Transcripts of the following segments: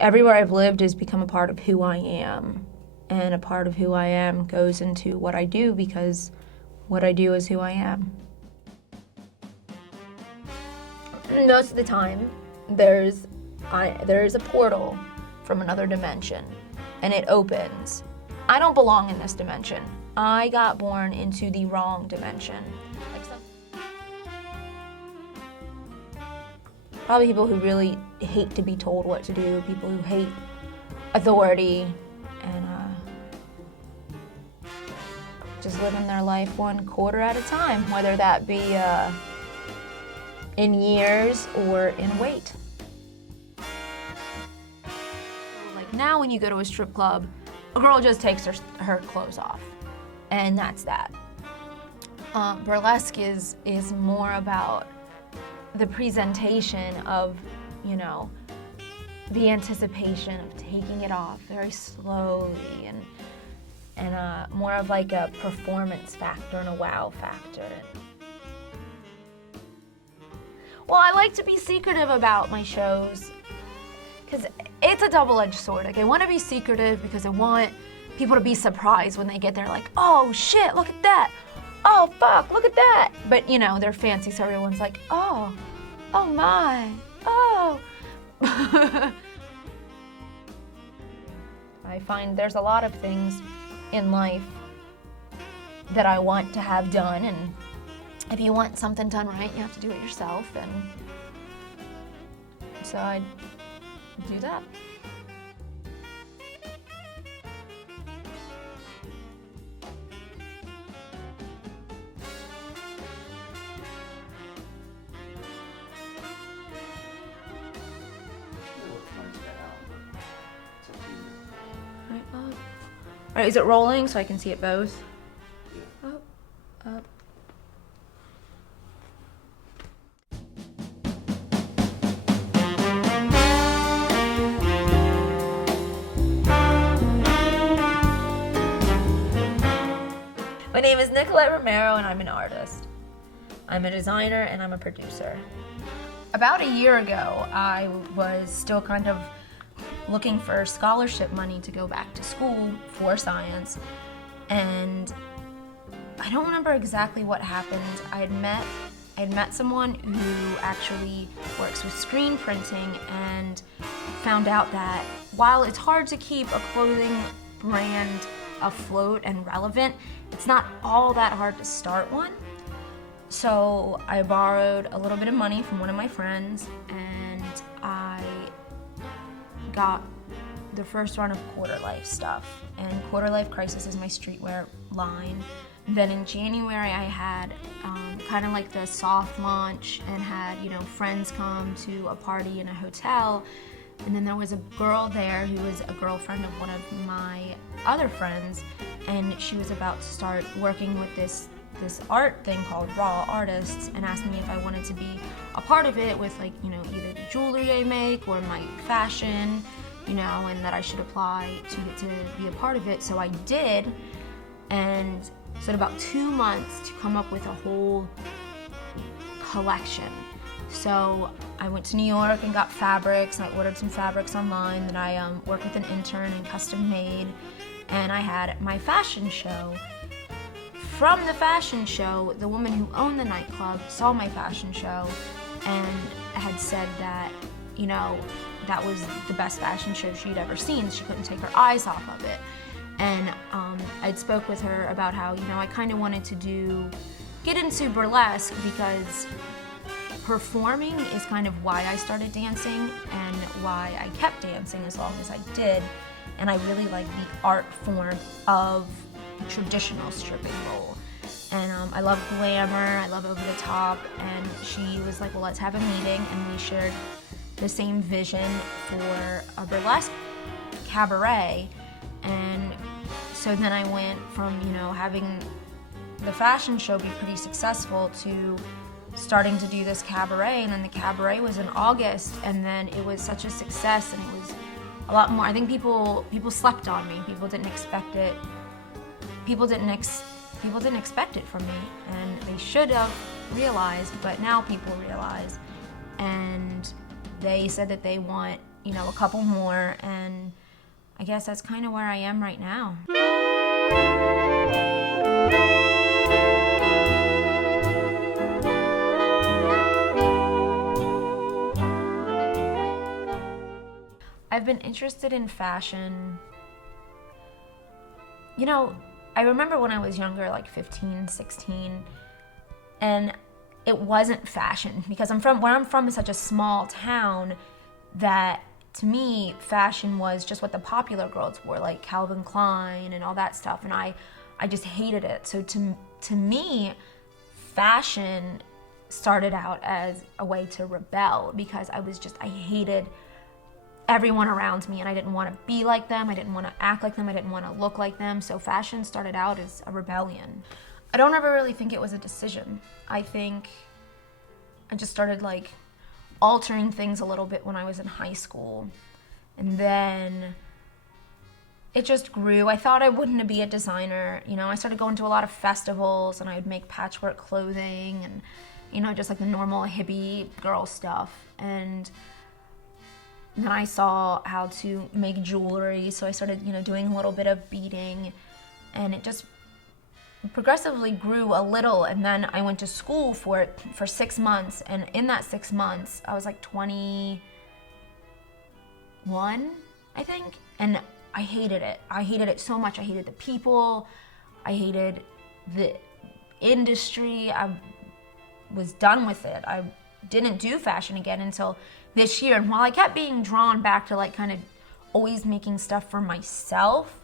everywhere I've lived has become a part of who I am. And a part of who I am goes into what I do because what I do is who I am. Most of the time, there's a portal from another dimension, and it opens. I don't belong in this dimension. I got born into the wrong dimension. Probably people who really hate to be told what to do, people who hate authority, and just living their life one quarter at a time, whether that be in years or in weight. Like now when you go to a strip club, a girl just takes her clothes off, and that's that. Burlesque is more about the presentation of, you know, the anticipation of taking it off very slowly and more of like a performance factor and a wow factor. Well, I like to be secretive about my shows because it's a double-edged sword. Like, I want to be secretive because I want people to be surprised when they get there, like, oh shit, look at that. Oh fuck, look at that. But you know, they're fancy, so everyone's like, oh my, oh. I find there's a lot of things in life that I want to have done, and if you want something done right, you have to do it yourself, and so I do that. All right, is it rolling so I can see it both? Yeah. Up. My name is Nikki Romero, and I'm an artist. I'm a designer and I'm a producer. About a year ago, I was still kind of looking for scholarship money to go back to school for science, and I don't remember exactly what happened. I had met someone who actually works with screen printing and found out that while it's hard to keep a clothing brand afloat and relevant, it's not all that hard to start one. So I borrowed a little bit of money from one of my friends, and I got the first run of Quarter Life stuff. And Quarter Life Crisis is my streetwear line. Then in January I had kind of like the soft launch and had, you know, friends come to a party in a hotel. And then there was a girl there who was a girlfriend of one of my other friends, and she was about to start working with this art thing called Raw Artists, and asked me if I wanted to be a part of it with, like, you know, either the jewelry I make or my fashion, you know, and that I should apply to get to be a part of it. So I did, and so in about 2 months to come up with a whole collection. So I went to New York and got fabrics, and I ordered some fabrics online that I worked with an intern and custom made, and I had my fashion show. From the fashion show, the woman who owned the nightclub saw my fashion show and had said that, you know, that was the best fashion show she'd ever seen. She couldn't take her eyes off of it. And I'd spoke with her about how, you know, I kind of wanted to get into burlesque because performing is kind of why I started dancing and why I kept dancing as long as I did. And I really like the art form of traditional stripping role. And I love glamour, I love over the top, and she was like, well, let's have a meeting, and we shared the same vision for a burlesque cabaret. And so then I went from, you know, having the fashion show be pretty successful to starting to do this cabaret, and then the cabaret was in August, and then it was such a success, and it was a lot more. I think people slept on me. People didn't expect it. People didn't expect it from me, and they should have realized, but now people realize. And they said that they want a couple more, and I guess that's kind of where I am right now. I've been interested in fashion. I remember when I was younger, like 15, 16, and it wasn't fashion because where I'm from is such a small town that to me, fashion was just what the popular girls wore, like Calvin Klein and all that stuff, and I just hated it. So to me, fashion started out as a way to rebel because I hated everyone around me, and I didn't want to be like them, I didn't want to act like them, I didn't want to look like them, so fashion started out as a rebellion. I don't ever really think it was a decision. I think I just started like altering things a little bit when I was in high school, and then it just grew. I thought I wouldn't be a designer. I started going to a lot of festivals, and I would make patchwork clothing and just like the normal hippie girl stuff, and then I saw how to make jewelry, so I started, doing a little bit of beading, and it just progressively grew a little. And then I went to school for 6 months, and in that 6 months, I was like 21, I think, and I hated it. I hated it so much. I hated the people. I hated the industry. I was done with it. I didn't do fashion again until this year. And while I kept being drawn back to like kind of always making stuff for myself,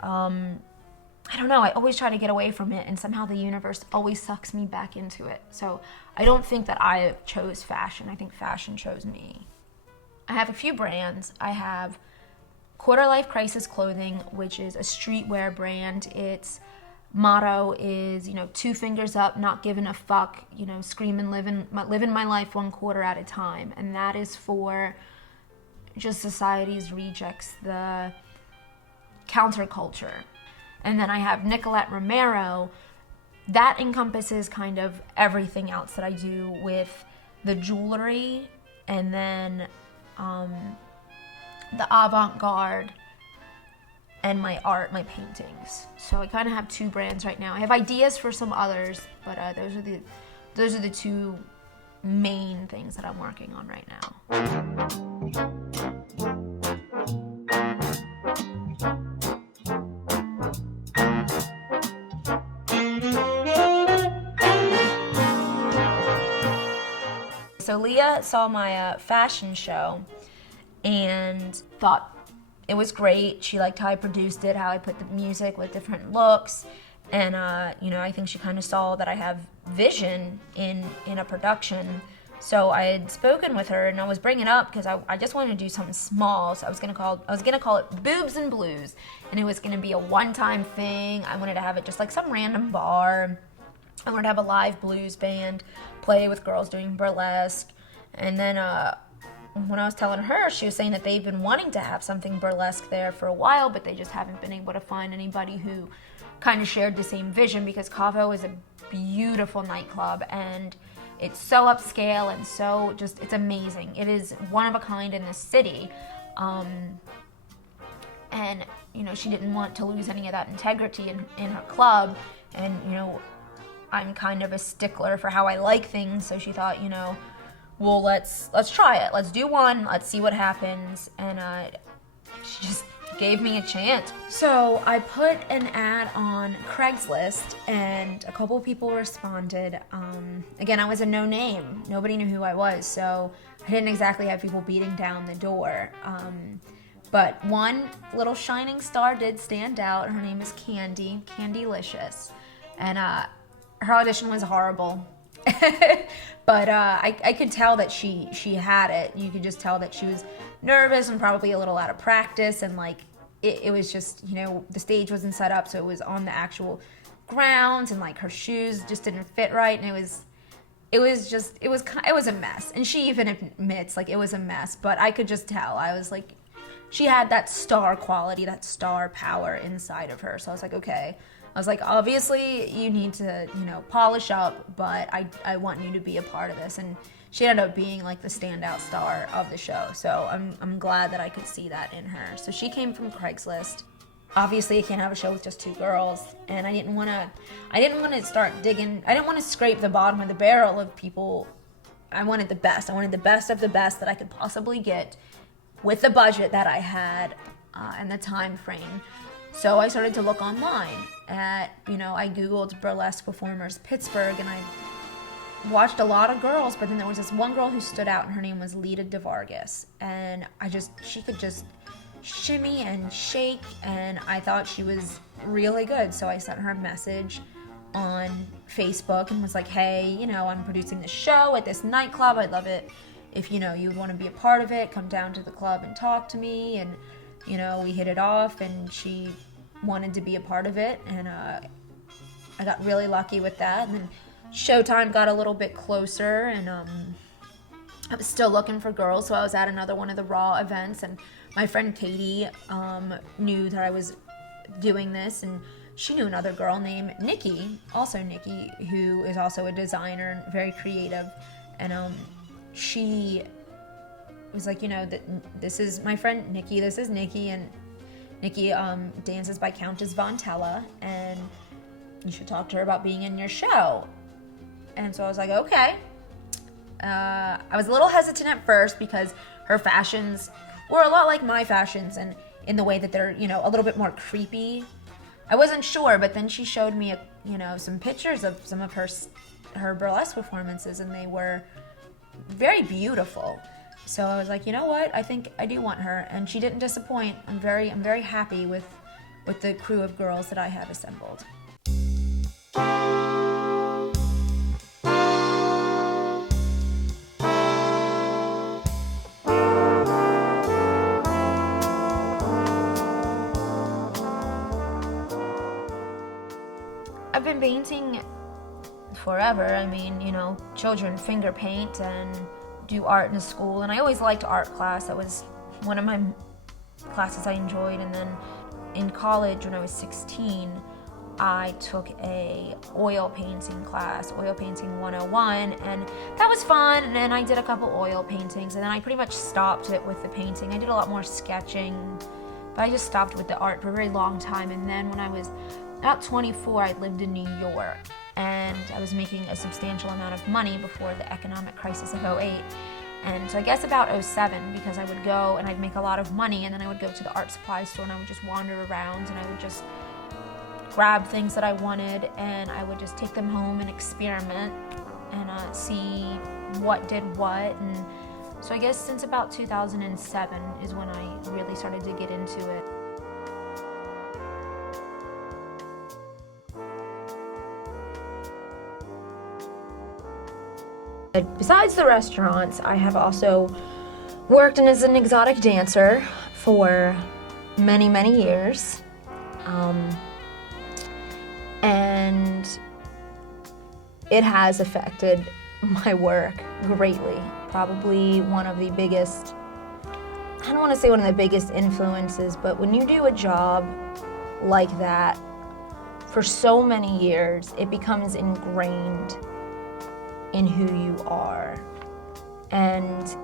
I don't know, I always try to get away from it, and somehow the universe always sucks me back into it. So I don't think that I chose fashion. I think fashion chose me. I have a few brands. I have Quarter Life Crisis Clothing, which is a streetwear brand. Its motto is, 2 fingers up, not giving a fuck, screaming, living my life 1 quarter at a time. And that is for just society's rejects, the counterculture. And then I have Nicolette Romero. That encompasses kind of everything else that I do with the jewelry, and then the avant-garde, and my art, my paintings. So I kind of have 2 brands right now. I have ideas for some others, but those are the 2 main things that I'm working on right now. So Leah saw my fashion show and thought it was great. She liked how I produced it, how I put the music with different looks, and I think she kind of saw that I have vision in a production. So I had spoken with her, and I was bringing it up because I just wanted to do something small. So I was gonna call it Boobs and Blues, and it was gonna be a one-time thing. I wanted to have it just like some random bar. I wanted to have a live blues band, play with girls doing burlesque, and then when I was telling her, she was saying that they've been wanting to have something burlesque there for a while, but they just haven't been able to find anybody who kind of shared the same vision, because Cavo is a beautiful nightclub, and it's so upscale and so just, it's amazing. It is one of a kind in the city. And, she didn't want to lose any of that integrity in her club, and, I'm kind of a stickler for how I like things, so she thought, well, let's try it. Let's do one. Let's see what happens. And she just gave me a chance. So I put an ad on Craigslist, and a couple people responded. Again, I was a no name. Nobody knew who I was, so I didn't exactly have people beating down the door. But one little shining star did stand out. Her name is Candylicious. And her audition was horrible. But I could tell that she had it. You could just tell that she was nervous and probably a little out of practice, and like it was just, the stage wasn't set up, so it was on the actual grounds, and like her shoes just didn't fit right, and it was a mess. And she even admits like it was a mess, but I could just tell. I was like, she had that star quality, that star power inside of her. So I was like, okay. I was like, obviously you need to, polish up, but I want you to be a part of this. And she ended up being like the standout star of the show. So I'm glad that I could see that in her. So she came from Craigslist. Obviously, I can't have a show with just 2 girls, and I didn't want to start digging. I didn't want to scrape the bottom of the barrel of people. I wanted the best. I wanted the best of the best that I could possibly get with the budget that I had and the time frame. So I started to look online at, I Googled burlesque performers Pittsburgh, and I watched a lot of girls, but then there was this one girl who stood out, and her name was Lita DeVargas, and she could just shimmy and shake, and I thought she was really good. So I sent her a message on Facebook and was like, hey, I'm producing this show at this nightclub. I'd love it if, you would want to be a part of it. Come down to the club and talk to me. And, we hit it off, and she wanted to be a part of it. And I got really lucky with that. And then showtime got a little bit closer, and I was still looking for girls. So I was at another one of the Raw events, and my friend Katie knew that I was doing this, and she knew another girl named Nikki, who is also a designer and very creative. And she was like, this is my friend Nikki, this is Nikki, and Nikki dances by Countess Von Tella, and you should talk to her about being in your show. And so I was like, okay. I was a little hesitant at first because her fashions were a lot like my fashions, and in the way that they're, a little bit more creepy. I wasn't sure, but then she showed me, some pictures of some of her burlesque performances, and they were very beautiful. So I was like, you know what? I think I do want her, and she didn't disappoint. I'm very happy with the crew of girls that I have assembled. I've been painting forever. I mean, children finger paint and do art in school, and I always liked art class. That was one of my classes I enjoyed. And then in college, when I was 16, I took a oil painting class, Oil Painting 101, and that was fun. And then I did a couple oil paintings, and then I pretty much stopped it with the painting. I did a lot more sketching, but I just stopped with the art for a very long time. And then when I was about 24, I lived in New York, and I was making a substantial amount of money before the economic crisis of '08. And so I guess about '07, because I would go and I'd make a lot of money, and then I would go to the art supply store, and I would just wander around, and I would just grab things that I wanted, and I would just take them home and experiment and see what did what. And so I guess since about 2007 is when I really started to get into it. Besides the restaurants, I have also worked as an exotic dancer for many, many years. And it has affected my work greatly. Probably one of the biggest, I don't want to say one of the biggest influences, but when you do a job like that for so many years, it becomes ingrained in who you are. And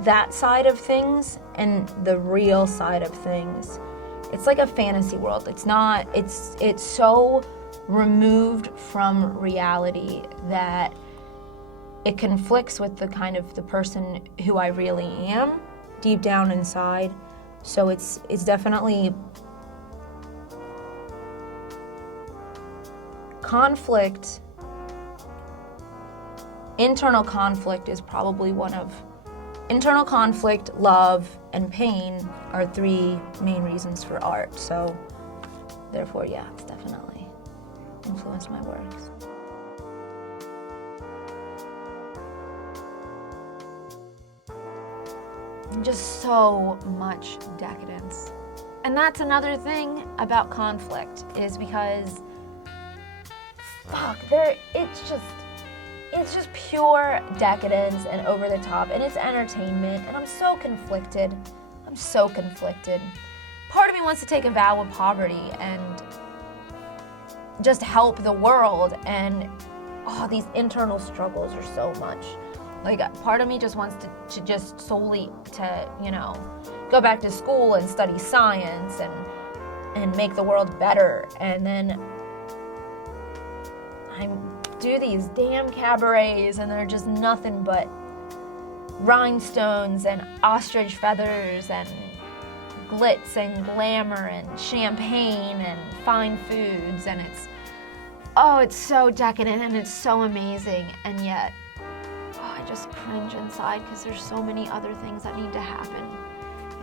that side of things and the real side of things, it's like a fantasy world. It's so removed from reality that it conflicts with the kind of the person who I really am deep down inside. So it's definitely conflict. Internal conflict is probably internal conflict, love, and pain are 3 main reasons for art. So therefore, yeah, it's definitely influenced my works. Just so much decadence. And that's another thing about conflict, is because it's just pure decadence and over the top, and it's entertainment, and I'm so conflicted. Part of me wants to take a vow of poverty and just help the world and these internal struggles are so much. Like, part of me just wants to just solely to, go back to school and study science and make the world better. And then I do these damn cabarets and they're just nothing but rhinestones and ostrich feathers and glitz and glamour and champagne and fine foods, and it's so decadent and it's so amazing, and yet I just cringe inside because there's so many other things that need to happen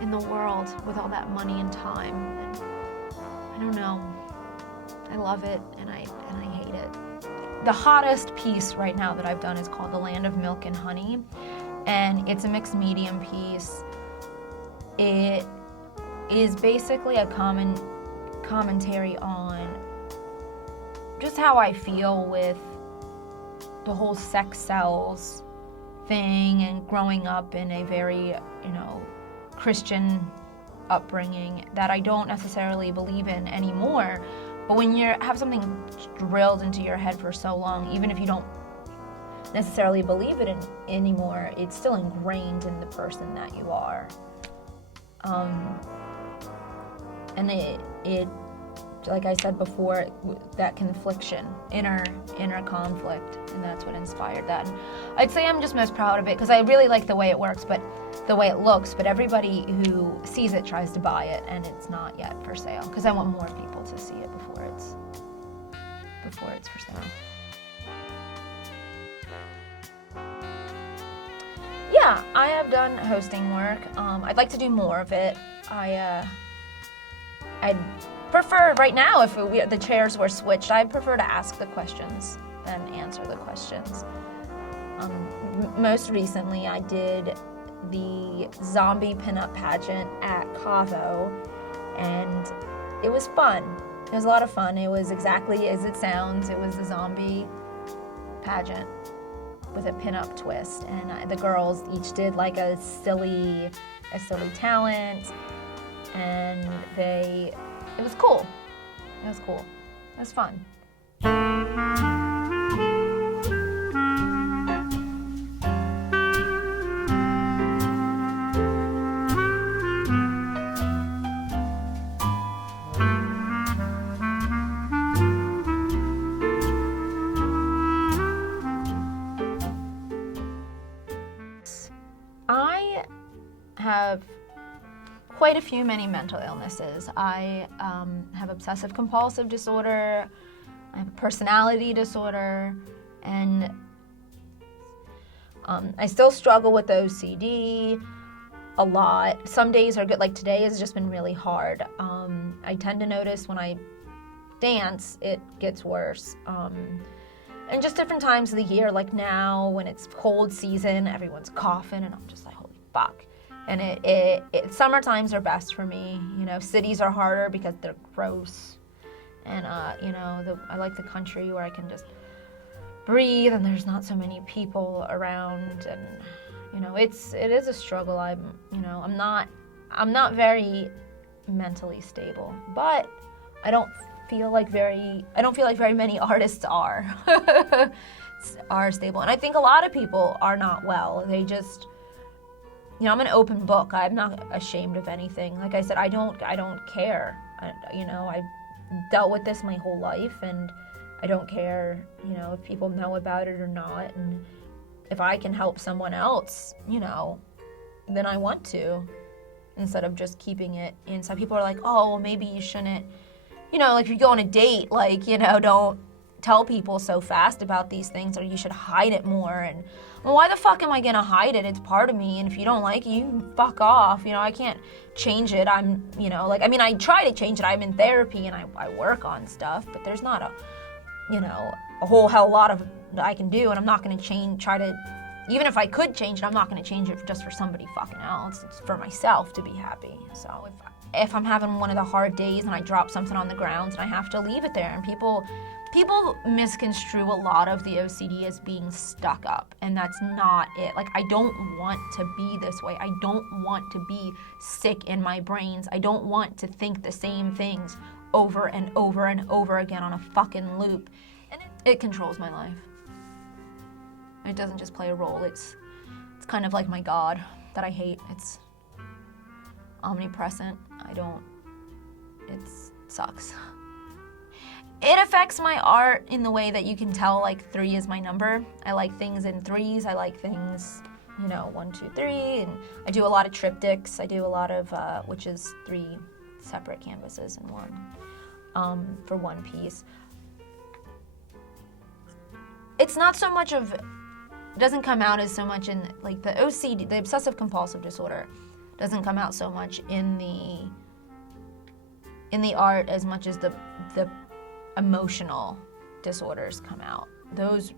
in the world with all that money and time, and I don't know, I love it and I hate it. The hottest piece right now that I've done is called The Land of Milk and Honey, and it's a mixed medium piece. It is basically a commentary on just how I feel with the whole sex sells thing and growing up in a very, Christian upbringing that I don't necessarily believe in anymore. But when you have something drilled into your head for so long, even if you don't necessarily believe it anymore, it's still ingrained in the person that you are. And it, like I said before, that confliction, inner conflict, and that's what inspired that. And I'd say I'm just most proud of it because I really like the way it works, but the way it looks, but everybody who sees it tries to buy it, and it's not yet for sale because I want more people to see it before it's for sale. Yeah, I have done hosting work. I'd like to do more of it. I'd prefer, right now, if the chairs were switched, I'd prefer to ask the questions than answer the questions. Most recently, I did the zombie pinup pageant at Cavo, and it was fun. It was a lot of fun. It was exactly as it sounds. It was a zombie pageant with a pinup twist, and the girls each did like a silly talent, and it was cool. It was cool. It was fun. I have quite a few many mental illnesses. I have obsessive compulsive disorder, I have a personality disorder, and I still struggle with OCD a lot. Some days are good, like today has just been really hard. I tend to notice when I dance, it gets worse. And just different times of the year, like now when it's cold season, everyone's coughing, and I'm just like, holy fuck. And summer times are best for me. Cities are harder because they're gross. And, I like the country where I can just breathe and there's not so many people around. And, it is a struggle. I'm not very mentally stable, but I don't feel like very many artists are stable. And I think a lot of people are not well. They just, I'm an open book. I'm not ashamed of anything. Like I said, I don't care. I've dealt with this my whole life, and I don't care, if people know about it or not. And if I can help someone else, then I want to, instead of just keeping it inside. People are like, oh, well, maybe you shouldn't, like if you go on a date, like, don't tell people so fast about these things, or you should hide it more. And well, why the fuck am I gonna hide it? It's part of me, and if you don't like it, you can fuck off. I can't change it. I try to change it. I'm in therapy and I work on stuff, but there's not a whole hell lot of that I can do, and I'm not gonna even if I could change it, I'm not gonna change it just for somebody fucking else. It's for myself to be happy. So if I'm having one of the hard days and I drop something on the ground and I have to leave it there, and people misconstrue a lot of the OCD as being stuck up, and that's not it. Like, I don't want to be this way. I don't want to be sick in my brains. I don't want to think the same things over and over and over again on a fucking loop. And it controls my life. It doesn't just play a role. It's kind of like my God that I hate. It's omnipresent. It sucks. It affects my art in the way that you can tell, like, 3 is my number. I like things in threes. I like things, 1, 2, 3. And I do a lot of triptychs. I do a lot of, which is 3 separate canvases in one, for one piece. It's not so much of, it doesn't come out as so much in, like, the OCD, the obsessive compulsive disorder, doesn't come out so much in the art as much as the emotional disorders come out. Those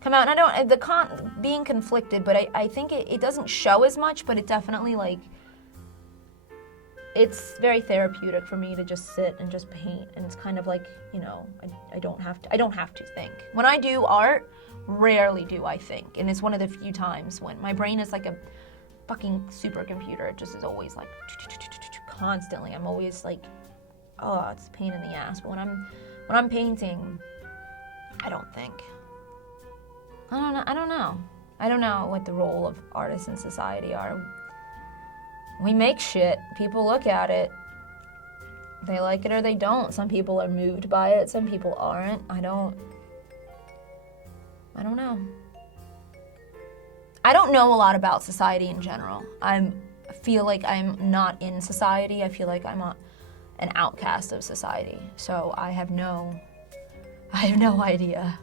come out, and I don't, being conflicted, but I think it doesn't show as much, but it definitely, like, it's very therapeutic for me to just sit and just paint, and it's kind of like, I don't have to think. When I do art, rarely do I think, and it's one of the few times when my brain is like a fucking supercomputer. It just is always like constantly. I'm always like, oh, it's a pain in the ass. But when I'm painting, I don't think. I don't know. I don't know what the role of artists in society are. We make shit. People look at it. They like it or they don't. Some people are moved by it. Some people aren't. I don't know. I don't know a lot about society in general. I feel like I'm not in society. I feel like I'm an outcast of society. So I have no idea.